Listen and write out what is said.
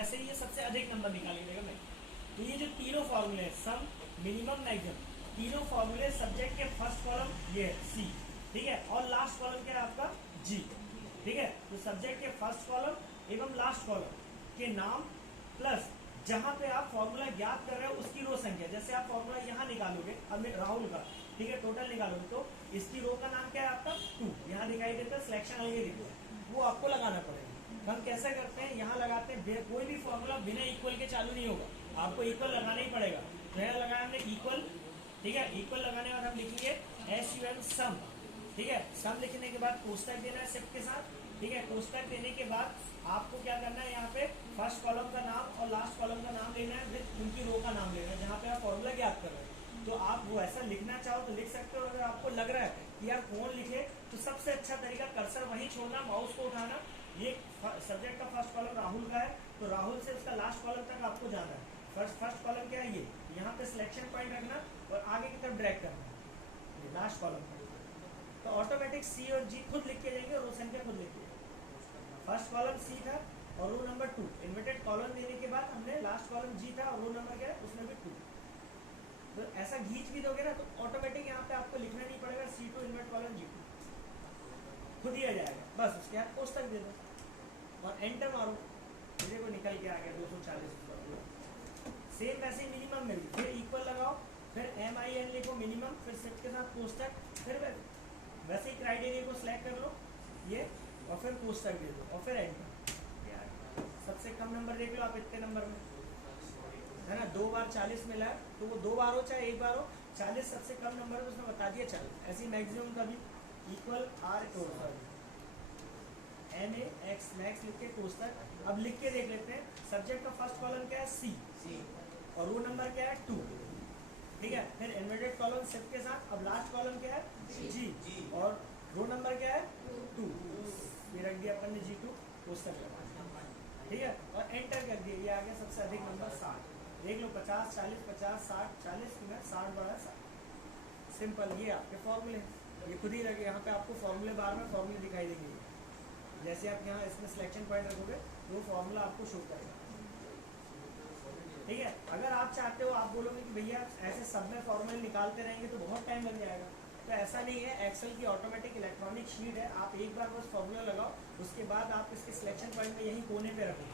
वैसे ही ये सबसे अधिक नंबर निकालेगा मैं। तो ये जो तीनों फॉर्मूले हैं, सम, मिनिमम, मैक्सिमम, तीनों फॉर्मूले सब्जेक्ट के फर्स्ट कॉलम ये है सी, ठीक है, और लास्ट कॉलम क्या है आपका जी, ठीक है। तो सब्जेक्ट के फर्स्ट कॉलम एवं लास्ट कॉलम के नाम प्लस जहां पे आप फॉर्मूला ज्ञात कर रहे हो उसकी रो संख्या। जैसे आप फॉर्मूला यहाँ निकालोगे अब राहुल का, ठीक है, टोटल निकालोगे तो इसकी रो का नाम क्या है आपका 2, यहाँ दिखाई देता है, सिलेक्शन आगे दिखता है, वो आपको लगाना पड़ेगा। हम कैसे करते हैं, यहाँ लगाते हैं, कोई भी फॉर्मूला बिना इक्वल के चालू नहीं होगा, आपको इक्वल लगाना ही पड़ेगा। तो यहाँ लगाया हमने इक्वल, ठीक है, इक्वल लगाने के बाद हम लिखेंगे SUM सम, ठीक है। सम लिखने के बाद कोष्टक देना है शिफ्ट के साथ, ठीक है। कोष्टक देने के बाद आपको क्या करना है, यहाँ पे फर्स्ट कॉलम का नाम और लास्ट कॉलम का नाम लेना है विद उनकी रो का नाम लेना है जहाँ पे आप फॉर्मूला ज्ञात कर रहे हैं। तो आप वो ऐसा लिखना चाहो तो लिख सकते हो। अगर आपको लग रहा है कि यार कौन लिखे, तो सबसे अच्छा तरीका कर्सर वहीं छोड़ना, माउस को उठाना। ये सब्जेक्ट का फर्स्ट कॉलम राहुल का है, तो राहुल से उसका लास्ट कॉलम तक आपको जाना है। फर्स्ट कॉलम क्या है, ये यहाँ पे सिलेक्शन पॉइंट रखना और आगे की तरफ ड्रैग करना, ये लास्ट कॉलम पर। तो ऑटोमेटिक सी और जी खुद लिख के जाएंगे और रो संख्या खुद लिख के। फर्स्ट कॉलम सी था और रो नंबर 2, इन्वर्टेड कॉलम देने के बाद हमने लास्ट कॉलम जी था और रो नंबर क्या है उसमें भी 2। तो ऐसा खींच भी दोगे ना तो ऑटोमेटिक यहाँ पे आपको लिखना नहीं पड़ेगा, C2 इन्वर्ट कॉलम G2 खुद ही आ जाएगा। बस उसके बाद कोष्टक दे दो और एंटर मारो, मेरे को निकल के आ गया 240। सेम वैसे ही मिनिमम में भी फिर इक्वल लगाओ, फिर MIN लिखो मिनिमम, फिर शिफ्ट के साथ कोष्टक, फिर वैसे ही क्राइटेरिया को सिलेक्ट कर लो ये और फिर कोष्टक दे दो और फिर एंटर। सबसे कम नंबर देख लो आप इतने नंबर में, है ना, 2 बार 40 मिला है, तो वो 2 बार हो चाहे 1 बार हो, 40 सबसे कम नंबर है तो उसने बता दिया 40। ऐसे ही मैक्सिमम का भी इक्वल R MAX मैक्स लिख के कोष्टक। अब लिख के देख लेते हैं, सब्जेक्ट का फर्स्ट कॉलम क्या है C और रो नंबर क्या है 2, ठीक है। फिर इन्वर्टेड कॉलम शिफ्ट के साथ, अब लास्ट कॉलम क्या है G और रो नंबर क्या है 2, ये रख दिया अपन ने G2 कोष्टक लगा, ठीक है, और एंटर कर दिया। ये आ गया सबसे अधिक नंबर 60। देख लो 50 40 50 60 40 में 60 बड़ा 60। सिंपल, ये आपके फॉर्मूले, ये खुद ही लगे। यहाँ पे आपको फॉर्मूले बार में फॉर्मूले दिखाई देंगे, जैसे आप यहाँ इसमें सिलेक्शन पॉइंट रखोगे तो वो फॉर्मूला आपको शो करेगा, ठीक है। अगर आप चाहते हो, आप बोलोगे कि भैया ऐसे सब में फॉर्मूले निकालते रहेंगे तो बहुत टाइम लग जाएगा, तो ऐसा नहीं है। एक्सेल की ऑटोमेटिक इलेक्ट्रॉनिक शीट है, आप एक बार बस फॉर्मूला लगाओ, उसके बाद आप इसके सिलेक्शन पॉइंट में यहीं कोने पे रखो।